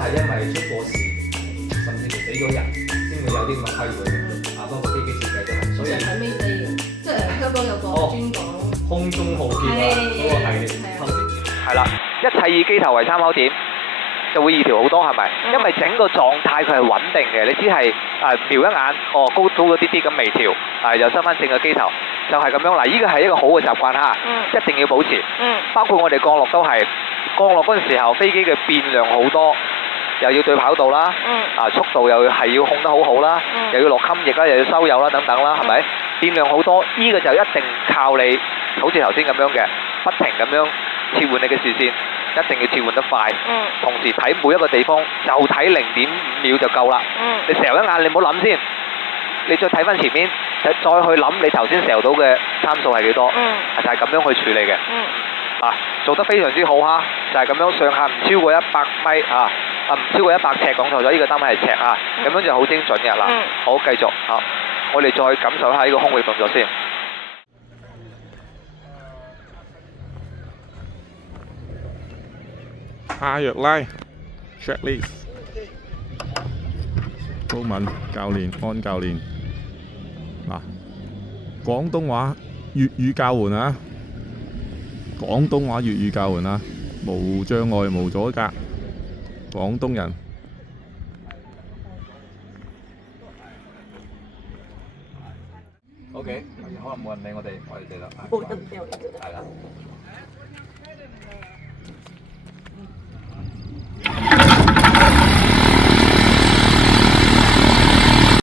係因為出過事，甚至乎死咗人，先會有啲咁嘅規矩嘅。包括飛機設計都係，所以係咩地？即係香港有個專講空中浩劫啊，嗰個係係啦，一切以機頭為參考點，就會易調好多，係咪？因為整個狀態佢係穩定嘅，你只係瞄一眼，高咗啲啲咁微調，又收翻正嘅機頭，就係咁樣。嗱，呢個係一個好嘅習慣嚇，一定要保持。包括我哋降落都係，降落嗰陣時候飛機嘅變量好多，又要對跑道啦，速度又係要控得好好啦，又要落襟翼啦，又要收油啦，等等啦，係咪？變量好多，呢個就一定靠你，好似頭先咁樣嘅，不停咁樣切換你嘅視線。一定要切換得快，同時睇每一個地方就睇0.5秒就夠啦。你睄一眼，你唔好諗先，你再睇翻前面，再去諗你頭先睄到嘅參數係幾多，就係咁樣去處理嘅。做得非常之好嚇，就係咁樣上下唔超過100米唔超過100尺，講錯咗，呢個單位係尺嚇，咁樣就好精準嘅啦。好，繼續嚇，我哋再感受一下呢個空域動作先。阿若拉 checklist， 高敏教練安教練嗱，廣東話粵語教援啊，廣東話粵語教援啊，無障礙無阻隔，廣東人。OK，可能冇人理我哋啦。冇人理我哋。係啦。